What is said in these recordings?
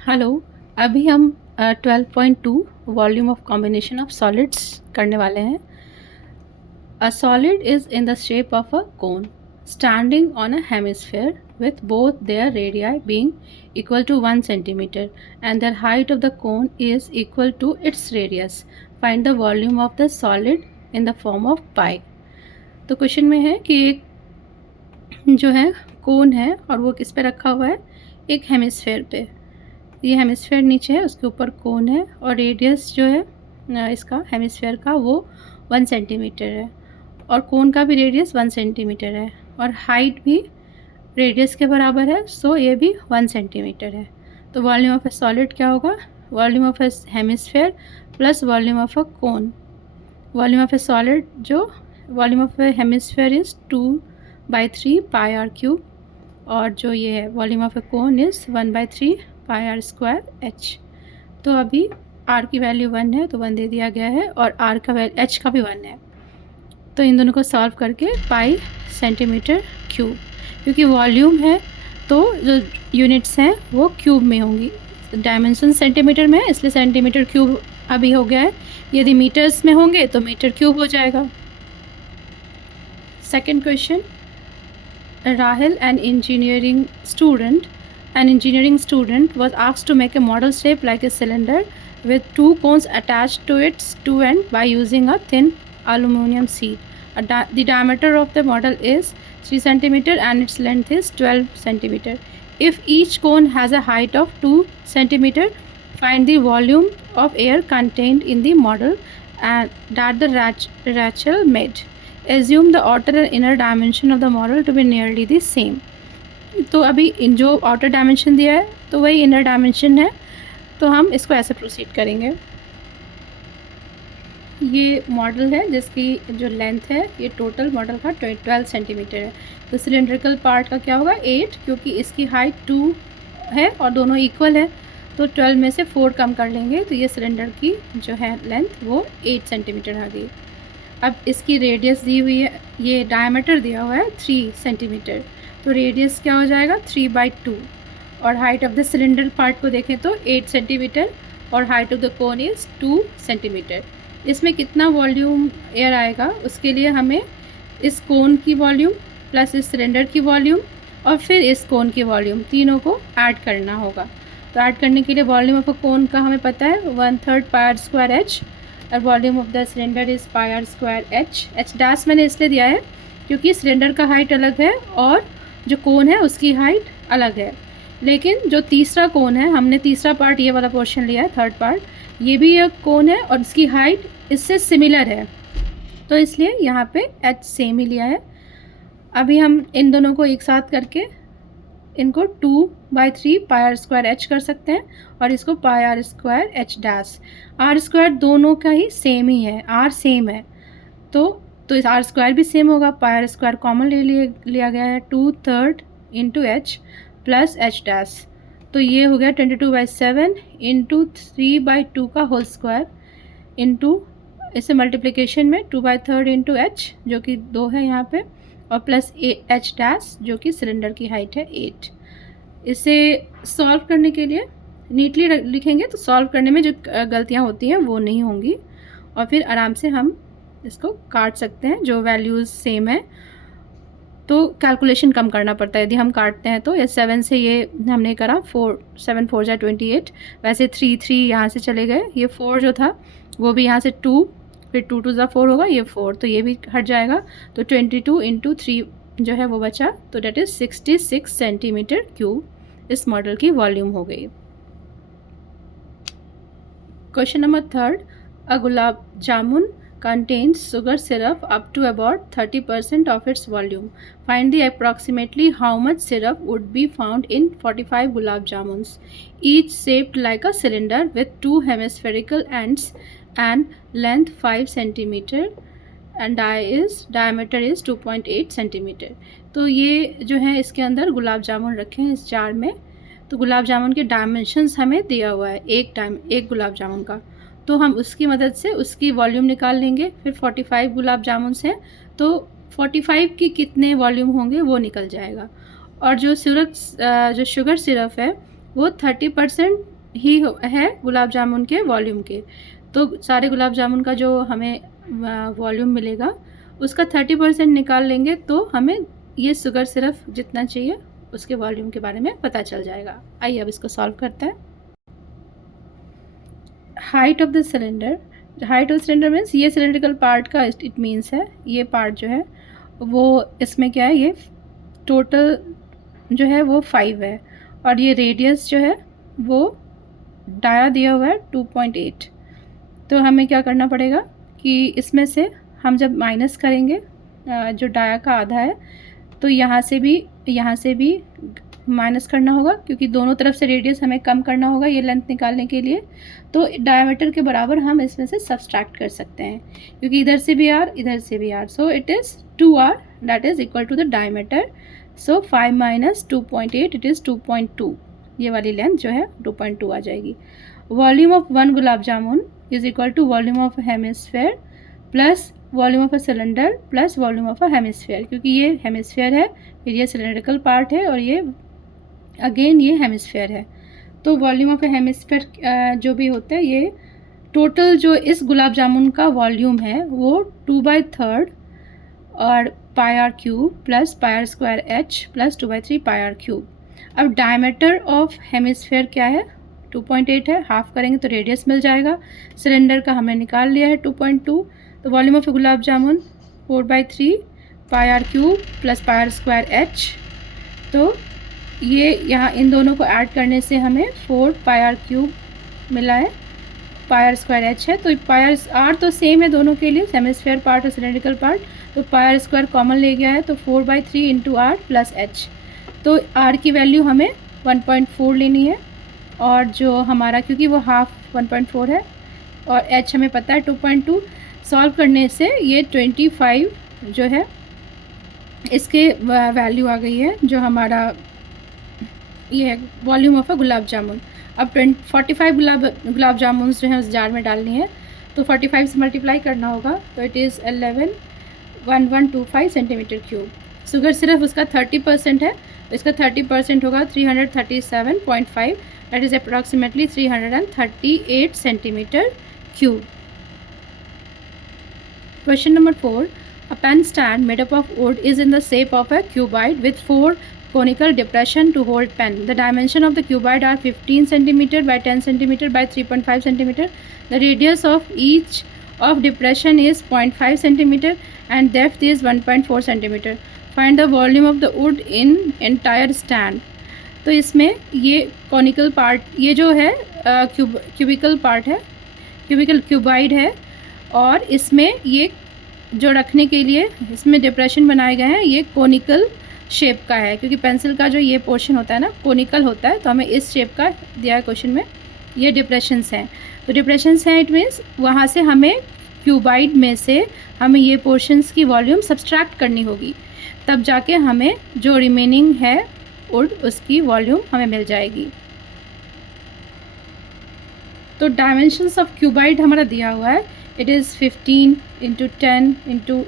Hello. अभी हम 12.2 volume of combination of solids करने वाले हैं। A solid is in the shape of a cone standing on a hemisphere with both their radii being equal to 1 centimeter and the height of the cone is equal to its radius. Find the volume of the solid in the form of pi. तो question में है कि एक जो है कोन है और वो किस पे रखा हुआ है, एक हेमिस्फेयर पे। ये हेमिस्फेयर नीचे है, उसके ऊपर कोन है और रेडियस जो है इसका हेमिस्फेयर का वो 1 सेंटीमीटर है और कोन का भी रेडियस 1 सेंटीमीटर है और हाइट भी रेडियस के बराबर है, सो ये भी 1 सेंटीमीटर है। तो वॉल्यूम ऑफ ए सॉलिड क्या होगा? Volume of a hemisphere plus volume of a cone. Volume of a solid जो volume of a hemisphere is 2/3 pi r cube और जो ये है volume of a cone is 1/3 pi r square h. तो अभी are की value 1 है तो 1 दे दिया गया है और आर का वैल्यू एच का भी 1 है। तो इन दोनों को सॉल्व करके पाई सेंटीमीटर क्यूब, क्योंकि वॉल्यूम है तो जो यूनिट्स हैं वो क्यूब में होंगी। डायमेंशन सेंटीमीटर में है इसलिए सेंटीमीटर क्यूब अभी हो गया है। यदि मीटर्स में होंगे तो मीटर क्यूब हो जाएगा। Second question, Rahil, an engineering student was asked to make a model shaped like a cylinder with 2 cones attached to its two ends by using a thin aluminum sheet. The diameter of the model is 3 centimeter and its length is 12 centimeter. If each cone has a height of 2 centimeter, find the volume of air contained in the model and that the Rachel made. Assume the outer and inner dimension of the model to be nearly the same. तो अभी इन जो outer dimension दिया है तो वही inner dimension है, तो हम इसको ऐसे प्रोसीड करेंगे। ये मॉडल है जिसकी जो लेंथ है ये टोटल मॉडल का 12 सेंटीमीटर है। तो सिलेंड्रिकल पार्ट का क्या होगा 8, क्योंकि इसकी हाइट 2 है और दोनों इक्वल है तो 12 में से 4 कम कर लेंगे तो ये सिलेंडर की जो है लेंथ वो 8 सेंटीमीटर आ गई। अब इसकी रेडियस दी हुई है, ये डायमीटर दिया हुआ है 3 सेंटीमीटर, तो रेडियस क्या हो जाएगा 3/2 और height of the cylinder part को देखें तो 8 सेंटीमीटर और height of the cone is 2 centimetre. इसमें कितना वॉल्यूम एयर आएगा उसके लिए हमें इस कोन की वॉल्यूम प्लस इस सिलेंडर की वॉल्यूम और फिर इस कोन की वॉल्यूम तीनों को ऐड करना होगा। तो ऐड करने के लिए वॉल्यूम ऑफ अ कोन का हमें पता है 1/3 पाई आर स्क्वायर एच और volume of the cylinder is pi r square h. H dash मैंने इसलिए दिया है क्योंकि सिलेंडर का हाइट अलग है और जो कोन है उसकी हाइट अलग है। लेकिन जो तीसरा कोन है, हमने तीसरा पार्ट ये वाला पोर्शन लिया है, थर्ड पार्ट, ये भी एक कोन है और इसकी हाइट इससे सिमिलर है तो इसलिए यहाँ पे एच सेम ही लिया है। अभी हम इन दोनों को एक साथ करके इनको 2/3 पाई आर स्क्वायर एच कर सकते हैं और इसको pi r square h dash. R square दोनों का ही सेम ही है, आर सेम है तो इस आर स्क्वायर भी सेम होगा। पाई आर स्क्वायर कॉमन लिया गया है 2/3 into H plus H dash, तो ये हो गया 22/7 इंटू 3/2 का होल स्क्वायर इंटू इसे मल्टीप्लिकेशन में 2/3 इंटू एच जो कि 2 है यहाँ पे और प्लस एच डैश जो कि सिलेंडर की हाइट है 8। इसे सॉल्व करने के लिए नीटली लिखेंगे तो सॉल्व करने में जो गलतियाँ होती हैं वो नहीं होंगी और फिर आराम से हम इसको काट सकते हैं। जो वैल्यूज़ सेम है तो कैलकुलेशन कम करना पड़ता है यदि हम काटते हैं तो। ये 7 से ये हमने करा 4, 7 4 जा 28, वैसे 3 यहाँ से चले गए, ये 4 जो था वो भी यहाँ से 2, फिर 2 2 जा 4 होगा, ये 4 तो ये भी हट जाएगा तो 22 इंटू 3 जो है वो बचा, तो डेट इज़ 66 सेंटीमीटर क्यूब इस मॉडल की वॉल्यूम हो गई। Question number 3, a gulab jamun contains sugar syrup up to about 30% of its volume. Find the approximately how much syrup would be found in 45 gulab jamuns, each shaped like a cylinder with 2 hemispherical ends and length 5 centimeter and diameter is 2.8 centimeter. तो ये जो है इसके अंदर गुलाब जामुन रखे हैं इस jar में। तो गुलाब जामुन के डायमेंशंस हमें दिया हुआ है एक गुलाब जामुन का, तो हम उसकी मदद से उसकी वॉल्यूम निकाल लेंगे। फिर 45 गुलाब जामुन हैं तो 45 की कितने वॉल्यूम होंगे वो निकल जाएगा। और जो शुगर सिरप है वो 30% ही है गुलाब जामुन के वॉल्यूम के। तो सारे गुलाब जामुन का जो हमें वॉल्यूम मिलेगा उसका 30% निकाल लेंगे तो हमें ये शुगर सिरप जितना चाहिए उसके वॉल्यूम के बारे में पता चल जाएगा। आइए अब इसको सॉल्व करते हैं। Height of the cylinder, height of cylinder means ये सिलेंड्रिकल पार्ट का इट मीन्स है, ये पार्ट जो है वो इसमें क्या है, ये टोटल जो है वो 5 है और ये रेडियस जो है वो डाया दिया हुआ है 2.8। तो हमें क्या करना पड़ेगा कि इसमें से हम जब माइनस करेंगे जो डाया का आधा है तो यहाँ से भी माइनस करना होगा क्योंकि दोनों तरफ से रेडियस हमें कम करना होगा ये लेंथ निकालने के लिए। तो डायमीटर के बराबर हम इसमें से सब्सट्रैक्ट कर सकते हैं क्योंकि इधर से भी आर इधर से भी r, so it is 2r that is equal to the diameter. So 5 minus 2.8 it is 2.2, ये वाली लेंथ जो है 2.2 आ जाएगी। Volume of 1 gulab jamun is equal to volume of hemisphere plus volume of a cylinder plus volume of a hemisphere, क्योंकि ये hemisphere है फिर ये सिलेंड्रिकल पार्ट है और ये अगेन ये हेमिस्फेयर है। तो वॉल्यूम ऑफ अ हेमिस्फेयर जो भी होता है ये टोटल जो इस गुलाब जामुन का वॉल्यूम है वो 2/3 और pi r cube plus pi r square h plus 2/3 pi r cube. अब डायमीटर ऑफ हेमिस्फेयर क्या है 2.8 है, हाफ करेंगे तो रेडियस मिल जाएगा। सिलेंडर का हमने निकाल लिया है 2.2। तो volume of gulab jamun 4/3 pi r cube plus pi r square h. तो ये यहाँ इन दोनों को ऐड करने से हमें 4 पाई आर क्यूब मिला है, पाई आर स्क्वायर एच है। तो पाई आर आर तो सेम है दोनों के लिए, हेमिस्फेयर पार्ट और सिलेंड्रिकल पार्ट, तो पाई आर स्क्वायर कॉमन ले गया है तो 4/3 इंटू आर प्लस एच। तो आर की वैल्यू हमें 1.4 लेनी है और जो हमारा क्योंकि वो हाफ 1.4 है और एच हमें पता है 2.2, सॉल्व करने से ये 25 जो है इसके वैल्यू आ गई है जो हमारा ये है वॉल्यूम ऑफ अ गुलाब जामुन। अब 45 गुलाब जामुन जो है उस जार में डालनी है तो 45 से मल्टीप्लाई करना होगा तो it is 11,1125 centimetre cube. Sugar सिर्फ उसका 30% है तो इसका 30% होगा 337.5, that is approximately 338 centimetre cube. Question number 4. A pen stand made up of wood is in the shape of a cuboid with 4 conical depression to hold pen. The dimension of the cuboid are 15 cm by 10 cm by 3.5 cm. The radius of each of depression is 0.5 cm and depth is 1.4 cm. Find the volume of the wood in entire stand. तो इसमें ये conical part ये जो है cubicle part है, cuboid है और इसमें ये जो रखने के लिए इसमें डिप्रेशन बनाए गए हैं ये कोनिकल शेप का है क्योंकि पेंसिल का जो ये पोर्शन होता है ना कोनिकल होता है, तो हमें इस शेप का दिया है क्वेश्चन में। ये डिप्रेशंस हैं तो डिप्रेशंस हैं इट मीन्स वहाँ से हमें क्यूबाइड में से हमें ये पोर्शंस की वॉल्यूम सब्सट्रैक्ट करनी होगी, तब जाके हमें जो रिमेनिंग है वुड उसकी वॉल्यूम हमें मिल जाएगी। तो डायमेंशंस ऑफ क्यूबाइड हमारा दिया हुआ है, it is 15 into 10 into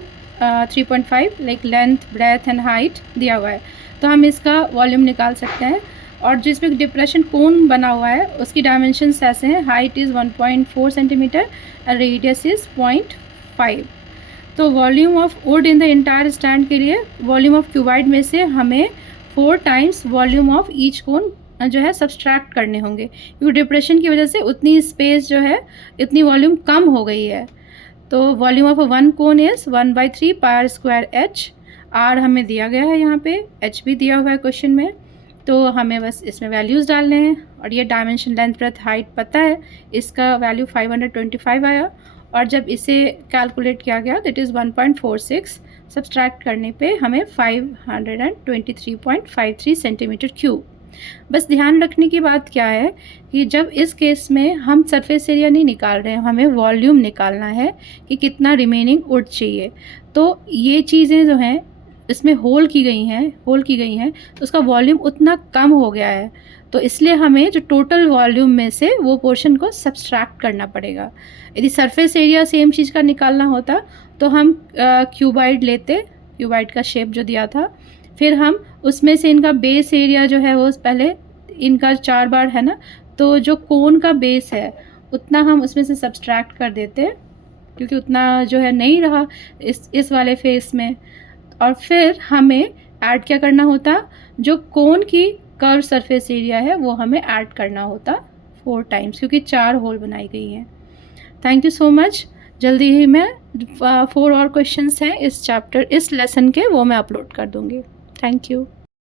3.5 like length breadth and height दिया हुआ है। तो हम इसका वॉल्यूम निकाल सकते हैं और जिसमें डिप्रेशन कोन बना हुआ है उसकी डायमेंशंस ऐसे हैं, हाइट इज़ 1.4 सेंटीमीटर और रेडियस इज़ 0.5। तो volume of would in the entire stand के लिए वॉल्यूम ऑफ क्यूबाइड में से हमें 4 टाइम्स वॉल्यूम ऑफ ईच कोन जो है सब्सट्रैक्ट करने होंगे क्योंकि डिप्रेशन की वजह से उतनी स्पेस जो है इतनी वॉल्यूम कम हो गई है। तो volume of 1 cone is 1/3 pi r square h. R हमें दिया गया है यहाँ पे, एच भी दिया हुआ है क्वेश्चन में, तो हमें बस इसमें वैल्यूज़ डालने हैं और ये डायमेंशन लेंथ ब्रेथ हाइट पता है, इसका वैल्यू 525 आया और जब इसे कैलकुलेट किया गया दैट इज़ 1.46, सब्सट्रैक्ट करने पे हमें 523.53 सेंटीमीटर क्यूब। बस ध्यान रखने की बात क्या है कि जब इस केस में हम सरफेस एरिया नहीं निकाल रहे हैं, हमें वॉल्यूम निकालना है कि कितना रिमेनिंग वुड चाहिए। तो ये चीज़ें जो हैं इसमें होल की गई हैं तो उसका वॉल्यूम उतना कम हो गया है, तो इसलिए हमें जो टोटल वॉल्यूम में से वो पोर्शन को सब्सट्रैक्ट करना पड़ेगा। यदि सरफेस एरिया सेम चीज़ का निकालना होता तो हम क्यूबाइड लेते, क्यूबाइड का शेप जो दिया था, फिर हम उसमें से इनका बेस एरिया जो है वो पहले इनका 4 बार है ना, तो जो कोन का बेस है उतना हम उसमें से सब्सट्रैक्ट कर देते हैं, क्योंकि उतना जो है नहीं रहा इस वाले फेस में। और फिर हमें ऐड क्या करना होता, जो कोन की कर्व सरफेस एरिया है वो हमें ऐड करना होता 4 टाइम्स, क्योंकि 4 होल बनाई गई हैं। Thank you so much. जल्दी ही मैं 4 और क्वेश्चंस हैं इस लेसन के, वो मैं अपलोड कर दूँगी। Thank you.